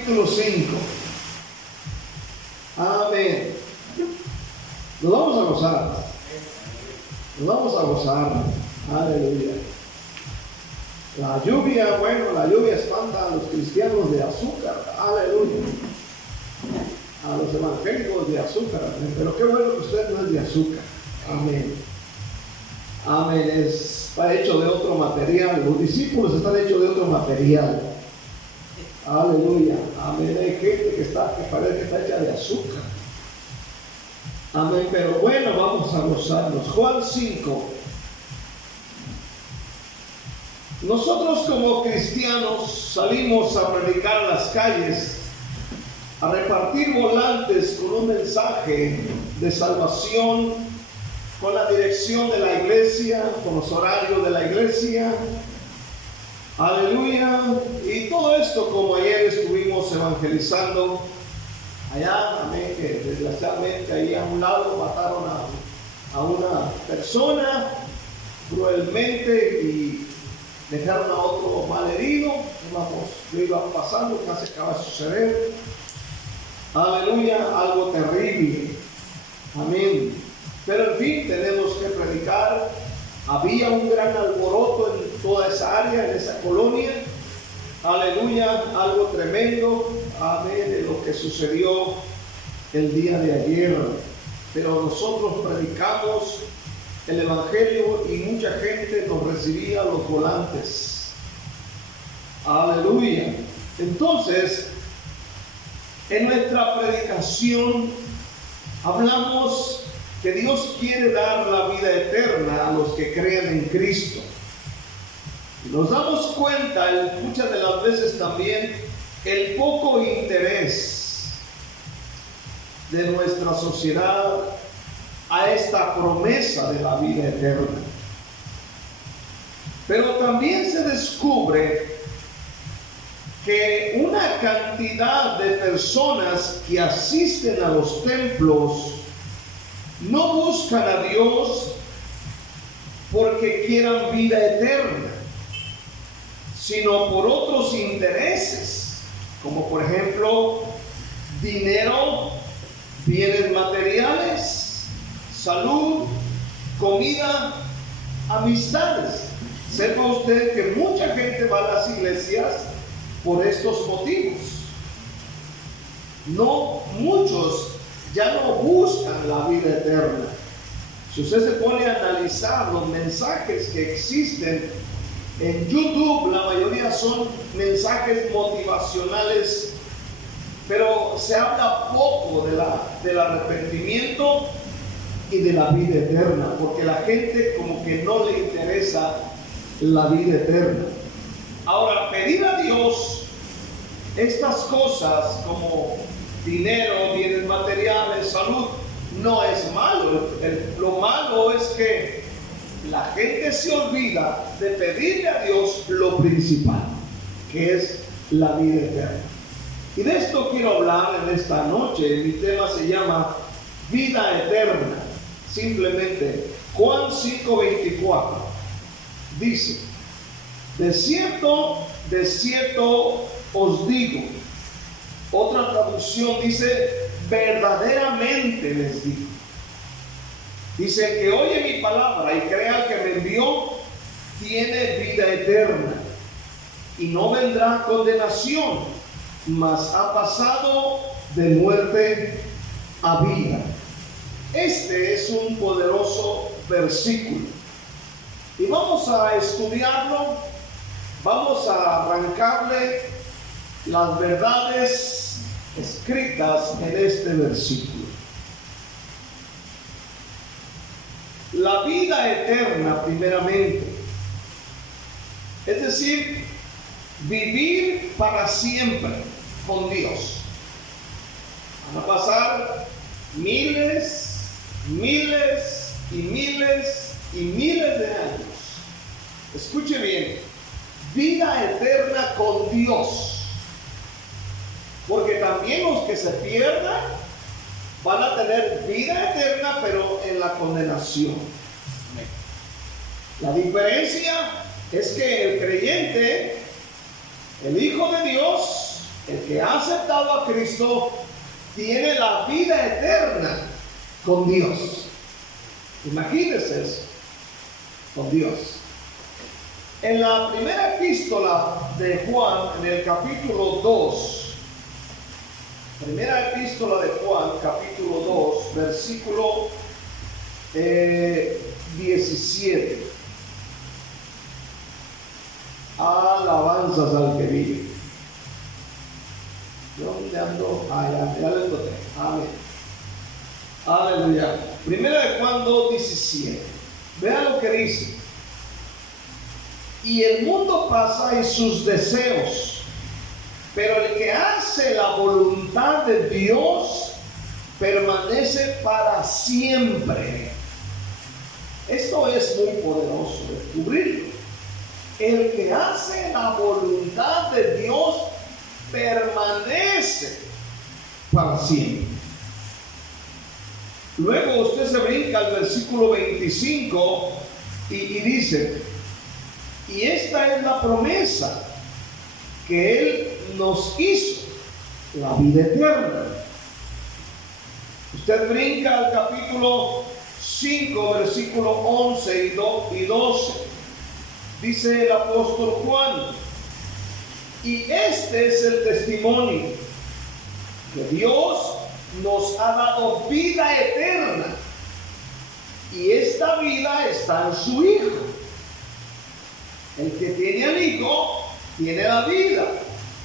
capítulo 5. Amén. Nos vamos a gozar. Nos vamos a gozar. Aleluya. La lluvia, bueno, la lluvia espanta a los cristianos de azúcar. Aleluya. A los evangélicos de azúcar. Amén. Pero qué bueno que usted no es de azúcar. Amén. Amén. Está hecho de otro material. Los discípulos están hechos de otro material. Aleluya. Amén. Hay gente que parece que está hecha de azúcar. Amén. Pero bueno, vamos a gozarnos. Juan 5. Nosotros como cristianos salimos a predicar en las calles, a repartir volantes con un mensaje de salvación, con la dirección de la iglesia, con los horarios de la iglesia. Aleluya. Y todo esto, como ayer estuvimos evangelizando allá, amén, que desgraciadamente ahí a un lado mataron a una persona cruelmente y dejaron a otro malherido. Yo iba pasando, casi acaba de suceder. Aleluya, algo terrible. Amén. Pero en fin, tenemos que predicar. Había un gran alboroto en toda esa área, en esa colonia. Aleluya, algo tremendo. Amén, de lo que sucedió el día de ayer. Pero nosotros predicamos el evangelio y mucha gente nos recibía los volantes. Aleluya. Entonces, en nuestra predicación hablamos que Dios quiere dar la vida eterna a los que crean en Cristo. Y nos damos cuenta muchas de las veces también el poco interés de nuestra sociedad a esta promesa de la vida eterna. Pero también se descubre que una cantidad de personas que asisten a los templos no buscan a Dios porque quieran vida eterna, sino por otros intereses, como por ejemplo dinero, bienes materiales, salud, comida, amistades. Sepa usted que mucha gente va a las iglesias por estos motivos. No, muchos ya no buscan la vida eterna. Si usted se pone a analizar los mensajes que existen en YouTube, la mayoría son mensajes motivacionales, pero se habla poco del arrepentimiento y de la vida eterna, porque la gente como que no le interesa la vida eterna. Ahora, pedir a Dios estas cosas como dinero, bienes materiales, salud, no es malo. Lo malo es que la gente se olvida de pedirle a Dios lo principal, que es la vida eterna. Y de esto quiero hablar en esta noche. Mi tema se llama vida eterna. Simplemente, Juan 5:24 dice: de cierto os digo. Otra traducción dice: verdaderamente les digo. Dice: el que oye mi palabra y crea al que me envió, tiene vida eterna, y no vendrá condenación, mas ha pasado de muerte a vida. Este es un poderoso versículo. Y vamos a estudiarlo. Vamos a arrancarle las verdades escritas en este versículo. La vida eterna, primeramente, es decir, vivir para siempre con Dios. Van a pasar miles y miles de años. Escuche bien, vida eterna con Dios, porque también los que se pierdan van a tener vida eterna, pero en la condenación. La diferencia es que el creyente, el Hijo de Dios, El que ha aceptado a Cristo tiene la vida eterna con Dios. Imagínense eso, con Dios. En la primera epístola de Juan, en el capítulo 2, primera epístola de Juan, capítulo 2, versículo 17. Alabanzas al que vive. ¿Dónde ando? Ya lo encontré. Amén. Aleluya. Primera de Juan 2:17. Vean lo que dice. Y el mundo pasa y sus deseos, pero el que hace la voluntad de Dios permanece para siempre. Esto es muy poderoso descubrirlo. El que hace la voluntad de Dios permanece para siempre. Luego usted se brinca al versículo 25 y dice: y esta es la promesa que Él nos hizo, la vida eterna. Usted brinca al capítulo 5, versículo 11 y 12. Dice el apóstol Juan: y este es el testimonio, que Dios nos ha dado vida eterna, y esta vida está en su Hijo. El que tiene al Hijo tiene la vida.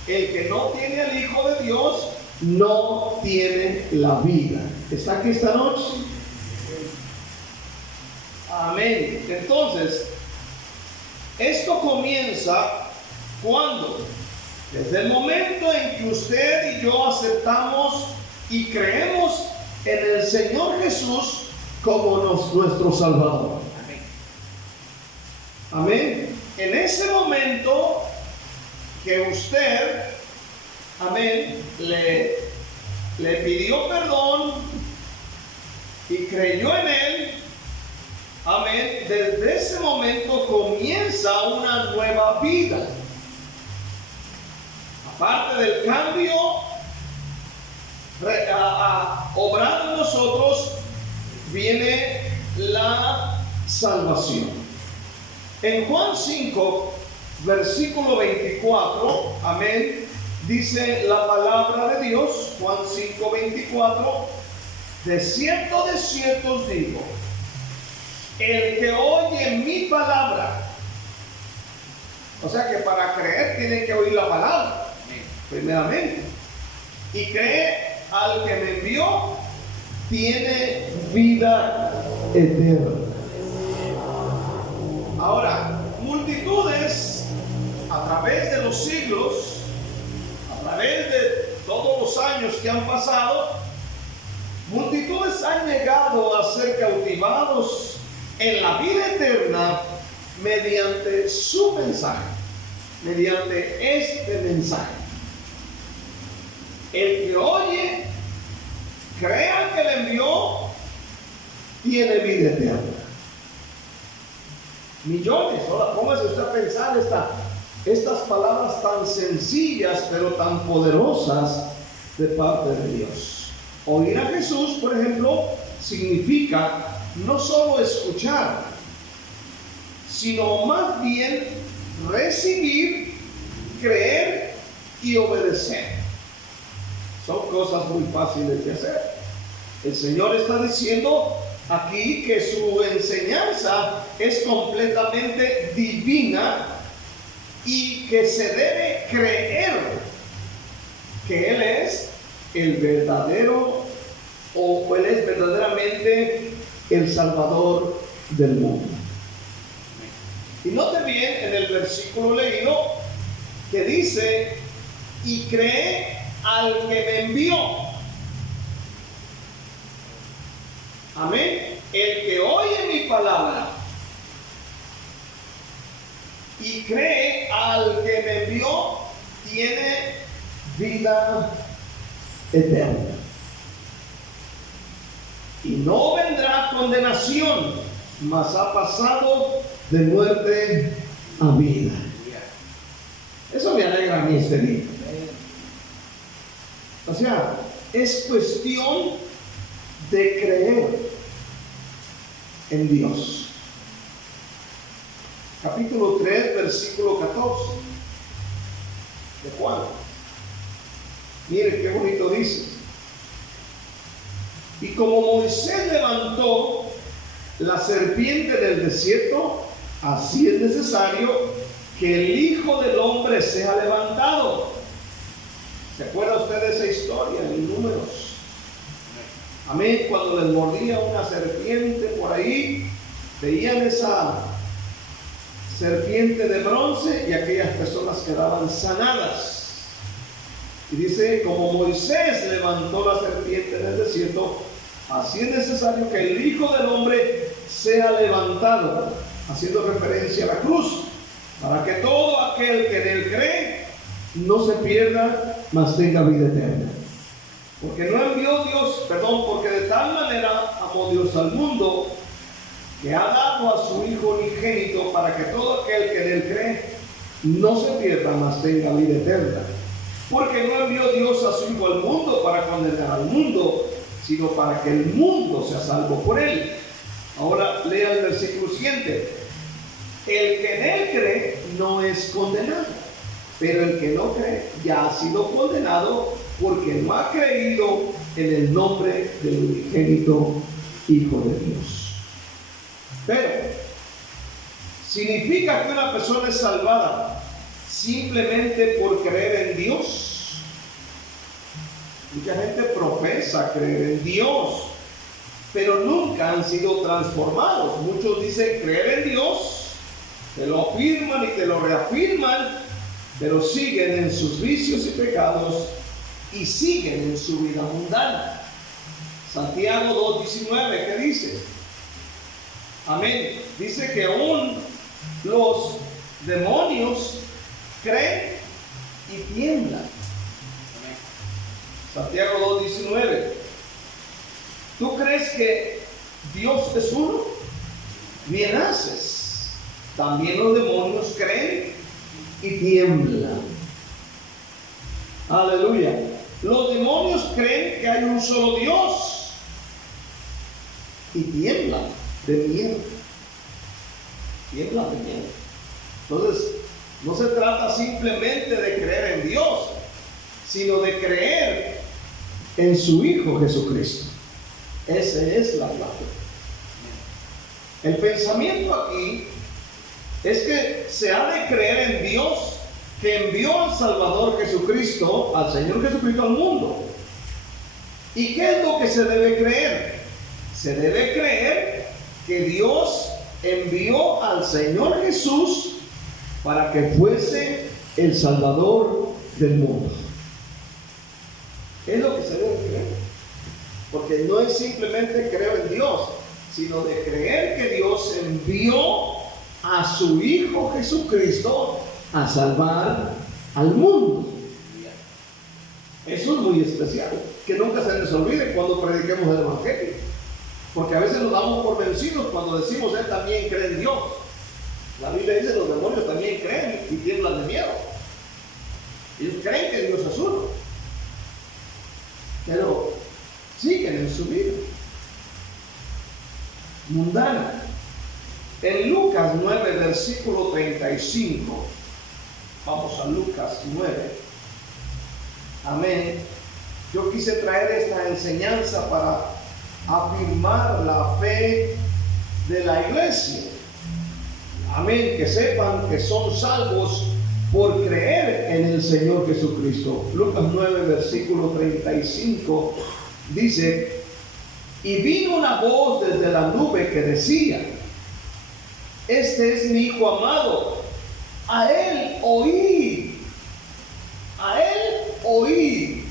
El que no tiene al Hijo de Dios no tiene la vida. ¿Está aquí esta noche? Amén. Entonces, esto comienza cuando, desde el momento en que usted y yo aceptamos y creemos en el Señor Jesús como nuestro Salvador. Amén. En ese momento que usted, amén, le pidió perdón y creyó en Él, amén, desde ese momento comienza una nueva vida. Aparte del cambio obrando en nosotros, viene la salvación. En Juan 5, versículo 24, amén, dice la palabra de Dios, Juan 5, 24: de cierto os digo, el que oye mi palabra, o sea que para creer tiene que oír la palabra, primeramente, y cree al que me envió, tiene vida eterna. Ahora, multitudes a través de los siglos, a través de todos los años que han pasado, multitudes han llegado a ser cautivados en la vida eterna mediante su mensaje, mediante este mensaje. El que oye, crea que le envió, tiene vida eterna. Millones. Ahora póngase usted a pensar estas palabras tan sencillas pero tan poderosas de parte de Dios. Oír a Jesús, por ejemplo, significa no solo escuchar, sino más bien recibir, creer y obedecer. Son cosas muy fáciles de hacer. El Señor está diciendo aquí que su enseñanza es completamente divina y que se debe creer que Él es el verdadero, o Él es verdaderamente el Salvador del mundo. Y note bien en el versículo leído que dice: y cree al que me envió. Amén. El que oye mi palabra y cree al que me envió tiene vida eterna y no vendrá condenación, mas ha pasado de muerte a vida. Eso me alegra a mí este día. O sea, es cuestión de creer en Dios. Capítulo 3, versículo 14 de Juan. Mire qué bonito dice. Y como Moisés levantó la serpiente del desierto, así es necesario que el Hijo del Hombre sea levantado. ¿Se acuerda usted de esa historia en Números? Amén. Cuando les mordía una serpiente por ahí, veían esa serpiente de bronce y aquellas personas quedaban sanadas. Y dice, como Moisés levantó la serpiente en el desierto, así es necesario que el Hijo del Hombre sea levantado, haciendo referencia a la cruz, para que todo aquel que en él cree no se pierda, mas tenga vida eterna. Porque no envió Dios, porque de tal manera amó Dios al mundo, que ha dado a su Hijo unigénito, para que todo aquel que en él cree no se pierda, mas tenga vida eterna. Porque no envió Dios a su Hijo al mundo para condenar al mundo, sino para que el mundo sea salvo por él. Ahora lea el versículo siguiente. El que en él cree no es condenado, pero el que no cree ya ha sido condenado, porque no ha creído en el nombre del unigénito Hijo de Dios. Pero ¿significa que una persona es salvada simplemente por creer en Dios? Mucha gente profesa creer en Dios, pero nunca han sido transformados. Muchos dicen creer en Dios, te lo afirman y te lo reafirman, pero siguen en sus vicios y pecados y siguen en su vida mundana. Santiago 2:19, ¿qué dice? Amén. Dice que aún los demonios creen y tiemblan. Santiago 2:19. ¿Tú crees que Dios es uno? Bien haces. También los demonios creen y tiemblan. Aleluya. Los demonios creen que hay un solo Dios y tiemblan de miedo. Tiemblan de miedo. Entonces, no se trata simplemente de creer en Dios, sino de creer en su Hijo Jesucristo. Esa es la clave. El pensamiento aquí es que se ha de creer en Dios, que envió al Salvador Jesucristo, al Señor Jesucristo al mundo. ¿Y qué es lo que se debe creer? Se debe creer que Dios envió al Señor Jesús para que fuese el Salvador del mundo. Es lo que se debe creer. Porque no es simplemente creer en Dios, sino de creer que Dios envió a su Hijo Jesucristo a salvar al mundo. Eso es muy especial, que nunca se les olvide cuando prediquemos el Evangelio, porque a veces nos damos por vencidos cuando decimos Él también cree en Dios. La Biblia dice los demonios también creen y tiemblan de miedo. Ellos creen que Dios es uno, pero siguen en su vida mundana. En Lucas 9, versículo 35, vamos a Lucas 9. Amén. Yo quise traer esta enseñanza para afirmar la fe de la iglesia. Amén. Que sepan que son salvos por creer en el Señor Jesucristo. Lucas 9, versículo 35 dice: y vino una voz desde la nube que decía: este es mi Hijo amado, a Él oíd. A Él oíd.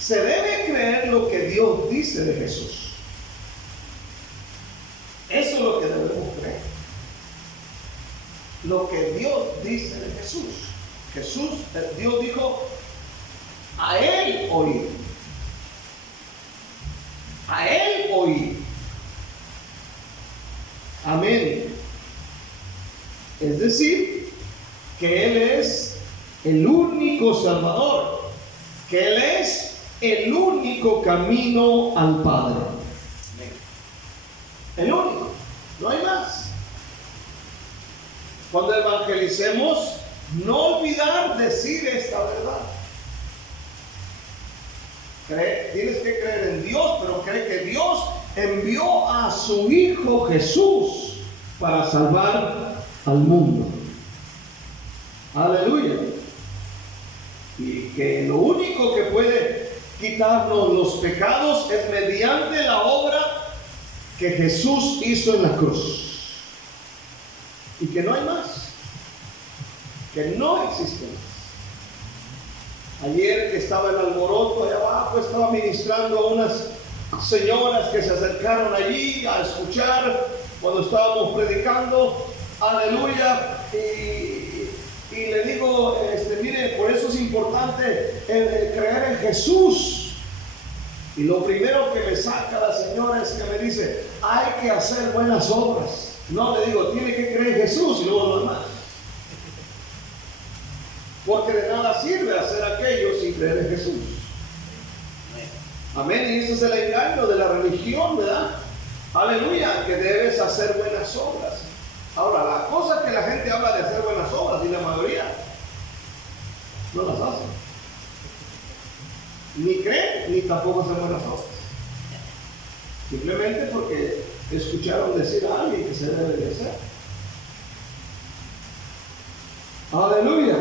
Se debe creer lo que Dios dice de Jesús. Eso es lo que debemos creer. Lo que Dios dice de Jesús. Dios dijo: a Él oíd. A Él oíd. Amén. Es decir, que Él es el único Salvador, que Él es el único camino al Padre. El único, no hay más. Cuando evangelicemos, no olvidar decir esta verdad. Tienes que creer en Dios, pero cree que Dios envió a su Hijo Jesús para salvar al mundo. Aleluya. Y que lo único que puede quitarnos los pecados es mediante la obra que Jesús hizo en la cruz. Y que no hay más. Que no existe más. Ayer que estaba el alboroto allá abajo, estaba ministrando a unas señoras que se acercaron allí a escuchar cuando estábamos predicando. Aleluya. Y le digo, miren, por eso es importante el creer en Jesús. Y lo primero que me saca la señora es que me dice, hay que hacer buenas obras. No, le digo, tiene que creer en Jesús y luego lo demás. Porque de nada sirve hacer aquello sin creer en Jesús. Amén. Y ese es el engaño de la religión, ¿verdad? Aleluya, que debes hacer buenas obras. Ahora, la cosa que la gente habla de hacer buenas obras, y la mayoría no las hace. Ni creen, ni tampoco hacen buenas obras. Simplemente porque escucharon decir a alguien que se debe de hacer. Aleluya.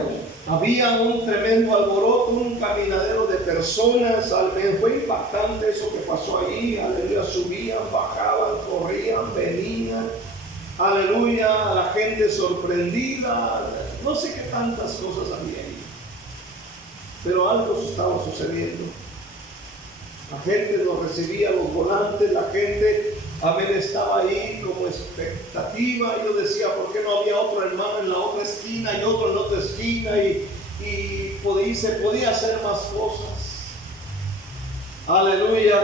Había un tremendo alboroto, un caminadero de personas. Fue impactante eso que pasó allí. Aleluya, subían, bajaban, corrían, venían. Aleluya, la gente sorprendida. No sé qué tantas cosas había ahí. Pero algo estaba sucediendo. La gente nos recibía, los volantes, la gente, amén, estaba ahí como expectativa. Yo decía, ¿por qué no había otro hermano en la otra esquina y otro en la otra esquina? Se podía hacer más cosas. Aleluya.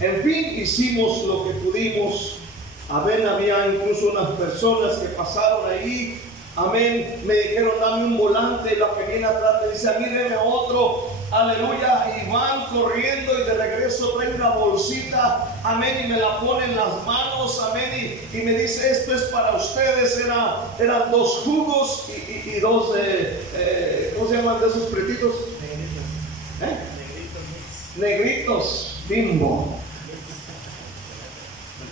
En fin, hicimos lo que pudimos. Amén, había incluso unas personas que pasaron ahí. Amén, me dijeron, dame un volante. Y la que viene atrás me dice, míreme otro. Aleluya, y van corriendo y de regreso traen una bolsita, amén, y me la ponen en las manos, amén, y me dice, esto es para ustedes. Eran 2 jugos y 2, ¿cómo se llaman de esos pretitos? Negritos Bimbo.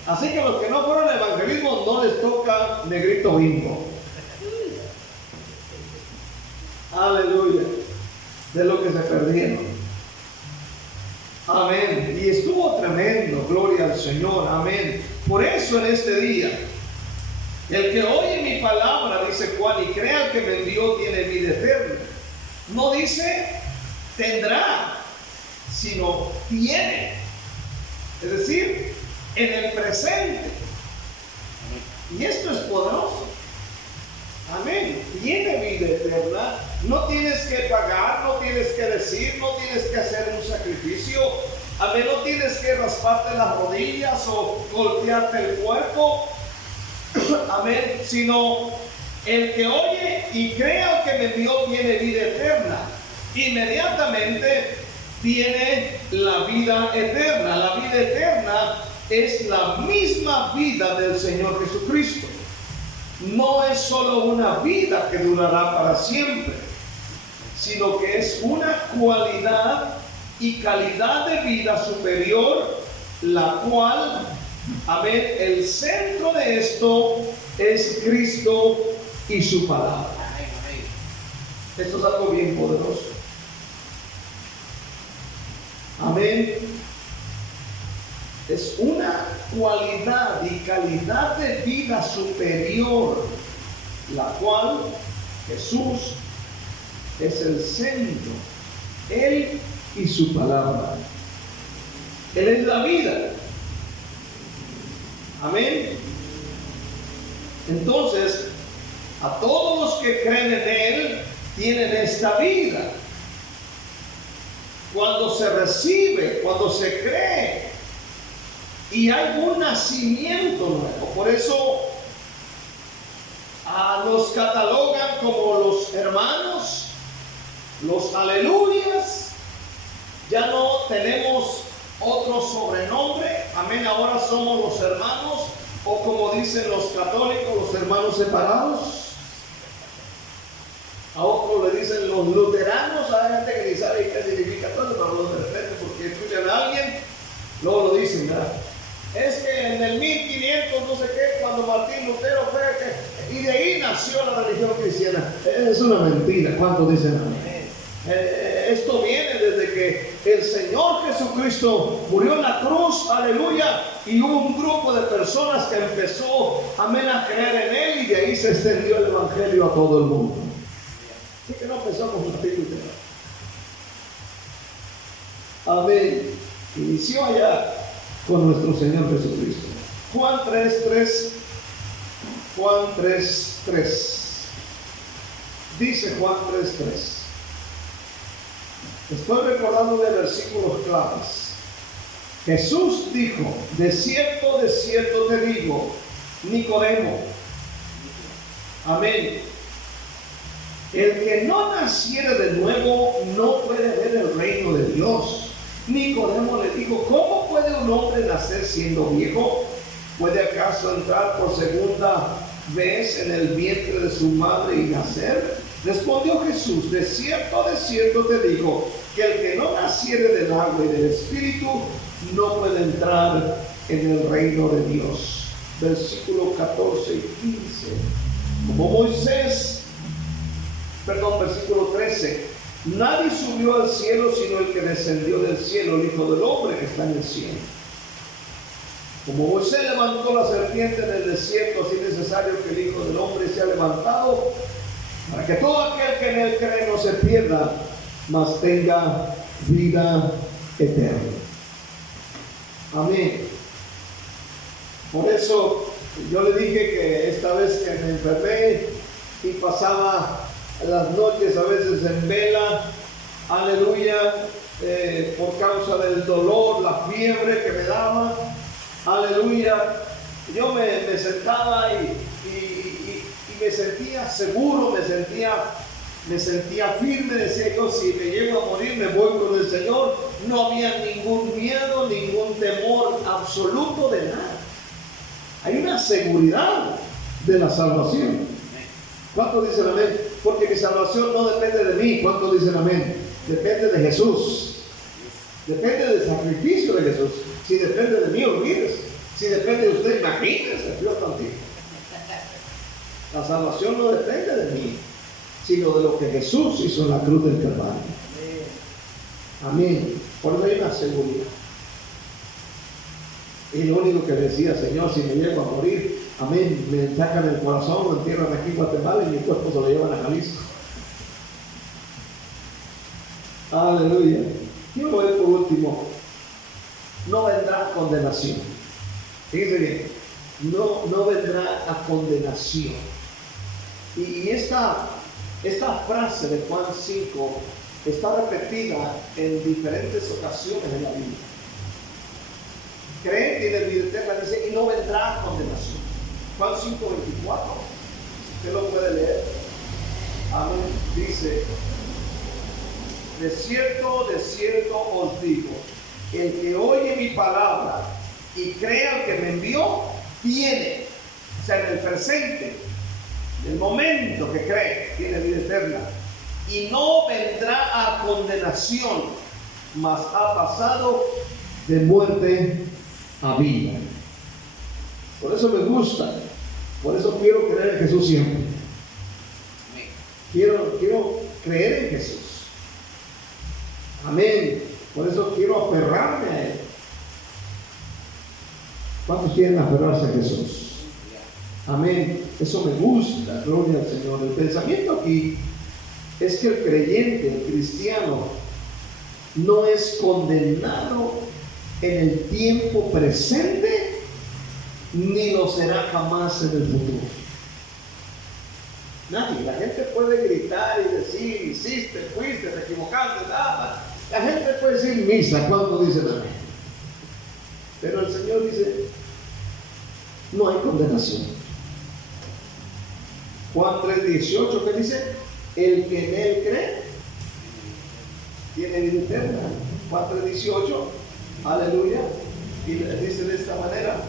Así que los que no fueron al evangelismo no les toca negrito Bimbo. Aleluya. De lo que se perdieron. Amén. Y estuvo tremendo, gloria al Señor. Amén. Por eso en este día, el que oye mi palabra, dice Juan, y crea que me envió, tiene vida eterna. No dice tendrá, sino tiene. Es decir, en el presente. Y esto es poderoso. Amén. Tiene vida eterna. No tienes que pagar, no tienes que decir, no tienes que hacer un sacrificio. Amén. No tienes que rasparte las rodillas o golpearte el cuerpo. Amén. Sino el que oye y crea que me envió tiene vida eterna. Inmediatamente tiene la vida eterna. La vida eterna es la misma vida del Señor Jesucristo. No es solo una vida que durará para siempre, sino que es una cualidad y calidad de vida superior, la cual, amén, el centro de esto es Cristo y su palabra. Esto es algo bien poderoso. Amén. Es una cualidad y calidad de vida superior, la cual Jesús es el centro, Él y su palabra. Él es la vida. Amén. Entonces, a todos los que creen en Él, tienen esta vida. Cuando se recibe, cuando se cree, y hay un nacimiento nuevo. Por eso los catalogan como los hermanos, los aleluyas Ya no tenemos otro sobrenombre. Amén. Ahora somos los hermanos, o como dicen los católicos, los hermanos separados. A otros le dicen los luteranos. Hay gente que ni sabe qué significa todo, pero de repente, porque escuchan a alguien, luego lo dicen, ¿verdad? Es que en el 1500, no sé qué, cuando Martín Lutero fue, y de ahí nació la religión cristiana. Es una mentira. ¿Cuántos dicen amén? Esto viene desde que el Señor Jesucristo murió en la cruz, aleluya, y hubo un grupo de personas que empezó, amén, a creer en Él, y de ahí se extendió el Evangelio a todo el mundo. Así que no empezó con Martín Lutero. Amén. Inició allá con nuestro Señor Jesucristo. Juan 3:3. Juan 3:3. Dice Juan 3:3. Estoy recordando de versículos claves. Jesús dijo: de cierto te digo, Nicodemo, amén, el que no naciere de nuevo no puede ver el reino de Dios. Nicodemo le dijo: ¿cómo puede un hombre nacer siendo viejo? ¿Puede acaso entrar por segunda vez en el vientre de su madre y nacer? Respondió Jesús: de cierto te digo, que el que no naciere del agua y del Espíritu no puede entrar en el reino de Dios. Versículo 14 y 15. Versículo 13. Nadie subió al cielo sino el que descendió del cielo, el Hijo del Hombre que está en el cielo. Como Moisés levantó la serpiente en el desierto, así es necesario que el Hijo del Hombre sea levantado, para que todo aquel que en él cree no se pierda, mas tenga vida eterna. Amén. Por eso yo le dije que esta vez que me enfermé y pasaba las noches a veces en vela, aleluya, por causa del dolor, la fiebre que me daba, aleluya, yo me sentaba y me sentía seguro, me sentía firme. Decía yo: si me llego a morir, me voy con el Señor. No había ningún miedo, ningún temor absoluto de nada. Hay una seguridad de la salvación. ¿Cuántos dicen amén? Porque mi salvación no depende de mí. ¿Cuántos dicen amén? Depende de Jesús. Depende del sacrificio de Jesús. Si depende de mí, olvídese. Si depende de usted, imagínese, Dios tantito. La salvación no depende de mí, sino de lo que Jesús hizo en la cruz del Calvario. Amén. Por eso hay una seguridad. Y lo único que decía: Señor, si me llego a morir, amén, me sacan el corazón, me entierran aquí en Guatemala y mi cuerpo se lo llevan a Jalisco. Aleluya. Quiero ver por último: no vendrá condenación. Fíjense bien, no vendrá a condenación. Y esta frase de Juan 5 está repetida en diferentes ocasiones en la Biblia. Creen que en vida eterna dice: y no vendrá condenación. Juan 5:24, usted lo puede leer. Amén. Dice: de cierto os digo, el que oye mi palabra y crea al que me envió, tiene, o sea, en el presente, en el momento que cree, tiene vida eterna, y no vendrá a condenación, mas ha pasado de muerte a vida. Por eso me gusta, por eso quiero creer en Jesús siempre. Quiero creer en Jesús. Amén. Por eso quiero aferrarme a Él. ¿Cuántos quieren aferrarse a Jesús? Amén. Eso me gusta, gloria al Señor. El pensamiento aquí es que el creyente, el cristiano, no es condenado en el tiempo presente, ni lo será jamás en el futuro. Nadie. La gente puede gritar y decir: hiciste, fuiste, te equivocaste, nada. La gente puede decir misa cuando dicen amén. Pero el Señor dice: no hay condenación. Juan 3:18, ¿qué dice? El que en Él cree tiene vida eterna. Juan 3:18, aleluya, y dice de esta manera,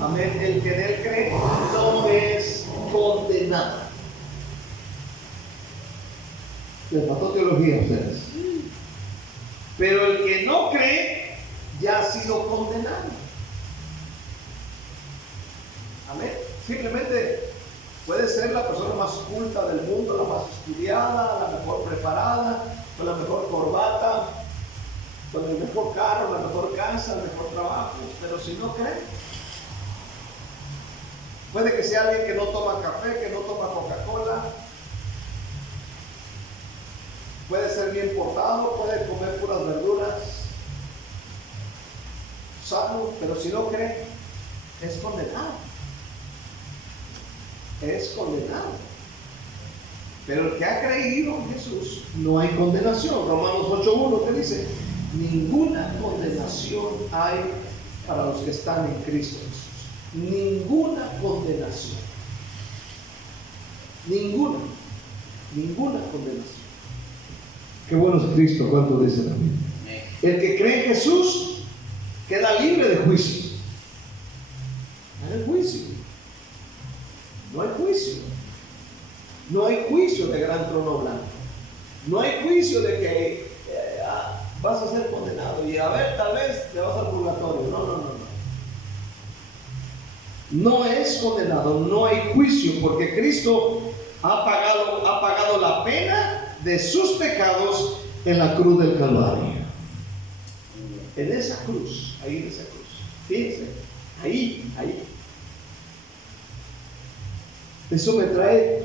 amén, el que en él cree no es condenado. Les faltó teología a ustedes. Pero el que no cree ya ha sido condenado. Amén. Simplemente puede ser la persona más culta del mundo, la más estudiada, la mejor preparada, con la mejor corbata, con el mejor carro, la mejor casa, el mejor trabajo, pero si no cree, puede que sea alguien que no toma café, que no toma Coca-Cola, puede ser bien portado, puede comer puras verduras, sano, pero si no cree, es condenado. Es condenado. Pero el que ha creído en Jesús, no hay condenación. Romanos 8:1 que dice, ninguna condenación hay para los que están en Cristo Jesús. Ninguna condenación. Ninguna condenación. Qué bueno es Cristo, cuánto dice la Biblia. El que cree en Jesús queda libre de juicio. No hay juicio. No hay juicio. No hay juicio de gran trono blanco. No hay juicio de que vas a ser condenado y a ver, tal vez te vas al purgatorio. No. No es condenado, no hay juicio, porque Cristo ha pagado la pena de sus pecados en la cruz del Calvario. En esa cruz, ahí en esa cruz. Fíjense, ahí. Eso me trae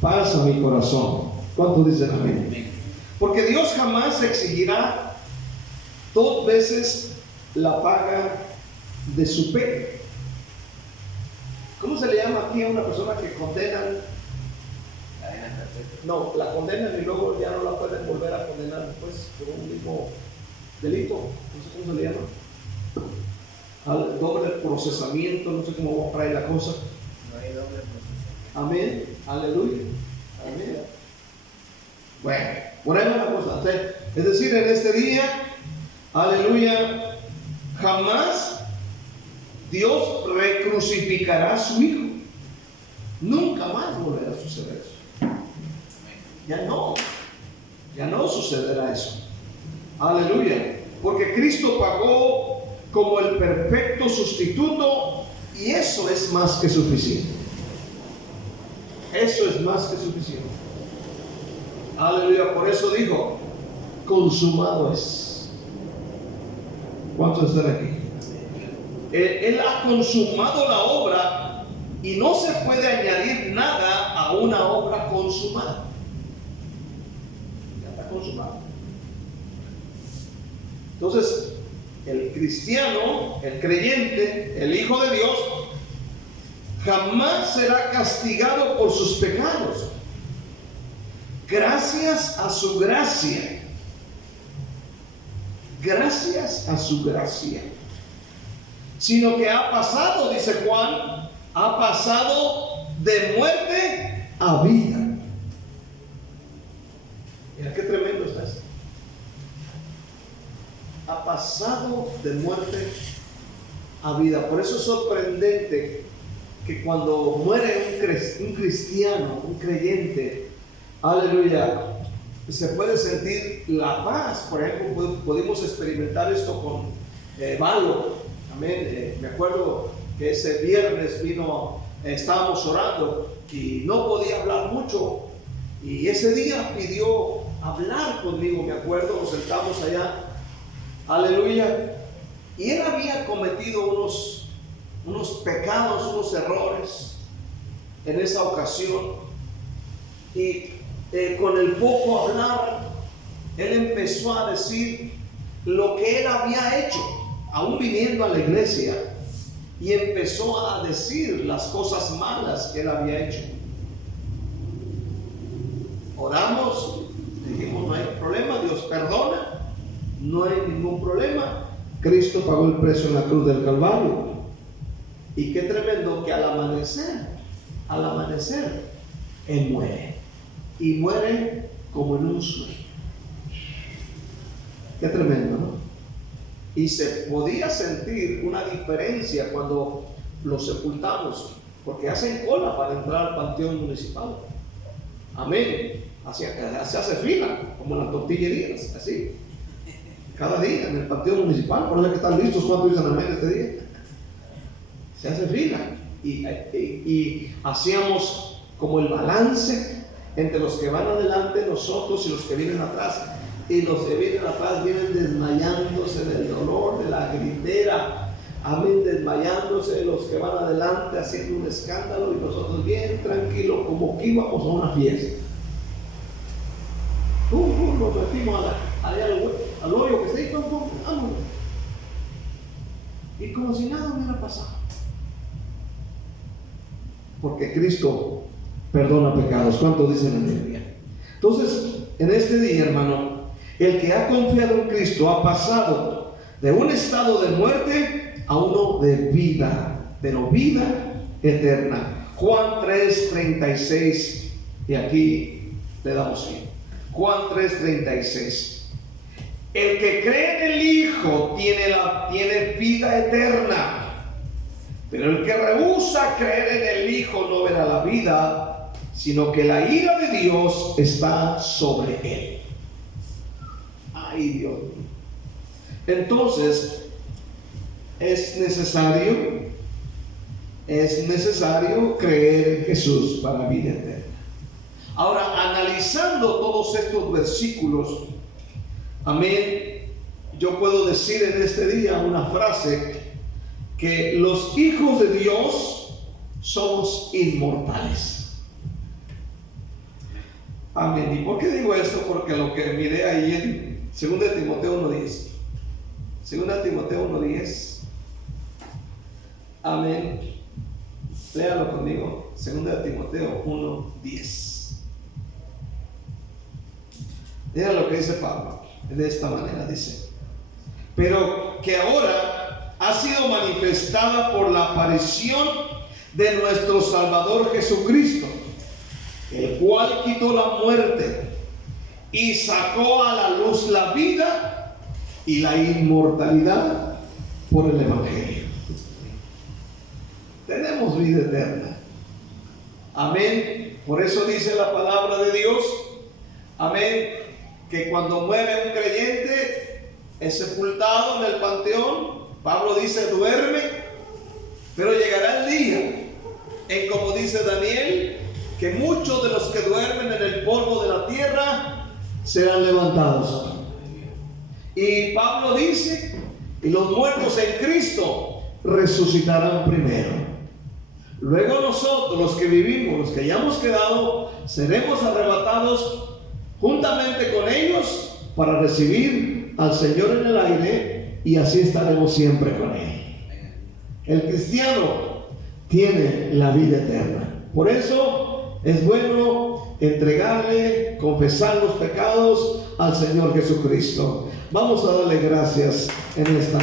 paz a mi corazón. ¿Cuánto dicen amén? Porque Dios jamás exigirá 2 veces la paga de su pena. ¿Cómo se le llama aquí a una persona que condenan? No, la condenan y luego ya no la pueden volver a condenar después por un mismo delito. No sé cómo se le llama. Al doble procesamiento, no sé cómo trae la cosa. No hay doble procesamiento. Amén, aleluya, amén. Bueno, por ahí va la cosa. Es decir, en este día, aleluya, jamás Dios recrucificará a su Hijo. Nunca más volverá a suceder eso. Ya no sucederá eso. Aleluya, porque Cristo pagó como el perfecto sustituto y eso es más que suficiente. Eso es más que suficiente. Aleluya, por eso dijo, consumado es. ¿Cuántos están aquí? Él ha consumado la obra y no se puede añadir nada a una obra consumada. Ya está consumada. Entonces, el cristiano, el creyente, el Hijo de Dios, jamás será castigado por sus pecados, gracias a su gracia. Gracias a su gracia. Sino que ha pasado, dice Juan, ha pasado de muerte a vida. Mira qué tremendo está esto. Ha pasado de muerte a vida. Por eso es sorprendente que cuando muere un cristiano, un creyente, aleluya, se puede sentir la paz. Por ejemplo, pudimos experimentar esto con Malo. Amén. Me acuerdo que ese viernes estábamos orando y no podía hablar mucho. Y ese día pidió hablar conmigo, me acuerdo, nos sentamos allá. Aleluya. Y él había cometido unos pecados, unos errores en esa ocasión. Y con el poco hablar, él empezó a decir lo que él había hecho, aún viniendo a la iglesia, y empezó a decir las cosas malas que él había hecho. Oramos, dijimos, no hay problema, Dios perdona, no hay ningún problema. Cristo pagó el precio en la cruz del Calvario. Y qué tremendo que al amanecer, Él muere. Y muere como en un sueño. Qué tremendo, ¿no? Y se podía sentir una diferencia cuando los sepultamos, porque hacen cola para entrar al panteón municipal. Amén. Se hace fila, como en las tortillerías, así. Cada día en el panteón municipal, por eso que están listos. ¿Cuántos dicen amén este día? Se hace fila. Y hacíamos como el balance entre los que van adelante, nosotros, y los que vienen atrás. Y los que vienen atrás vienen desmayándose del dolor, de la gritera. Amén, desmayándose. Los que van adelante haciendo un escándalo, y nosotros bien tranquilos, como que íbamos a una fiesta. Nos metimos allá al hoyo que está ahí, vámonos. Y como si nada hubiera pasado. Porque Cristo perdona pecados. ¿Cuántos dicen en la Biblia? Entonces, en este día, hermano, el que ha confiado en Cristo ha pasado de un estado de muerte a uno de vida, pero vida eterna. Juan 3:36, y aquí le damos fin. Juan 3:36. El que cree en el Hijo tiene vida eterna, pero el que rehúsa creer en el Hijo no verá la vida, sino que la ira de Dios está sobre él. Ay, Dios mío. Entonces, es necesario creer en Jesús para vida eterna. Ahora, analizando todos estos versículos, amén, yo puedo decir en este día una frase: que los hijos de Dios somos inmortales. Amén. ¿Y por qué digo esto? Porque lo que miré ahí en 2 Timoteo 1:10. 2 Timoteo 1:10. Amén. Léalo conmigo. 2 Timoteo 1:10. Mira lo que dice Pablo. De esta manera dice: pero que ahora ha sido manifestada por la aparición de nuestro Salvador Jesucristo, el cual quitó la muerte y sacó a la luz la vida y la inmortalidad por el Evangelio. Tenemos vida eterna. Amén. Por eso dice la palabra de Dios, amén, que cuando muere un creyente es sepultado en el panteón. Pablo dice duerme, pero llegará el día en, como dice Daniel, que muchos de los que duermen en el polvo de la tierra serán levantados. Y Pablo dice: y los muertos en Cristo resucitarán primero. Luego nosotros, los que vivimos, los que hayamos quedado, seremos arrebatados juntamente con ellos para recibir al Señor en el aire, y así estaremos siempre con Él. El cristiano tiene la vida eterna. Por eso es bueno entregarle, confesar los pecados al Señor Jesucristo. Vamos a darle gracias en esta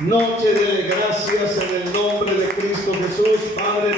noche. Dele gracias en el nombre de Cristo Jesús. Padre,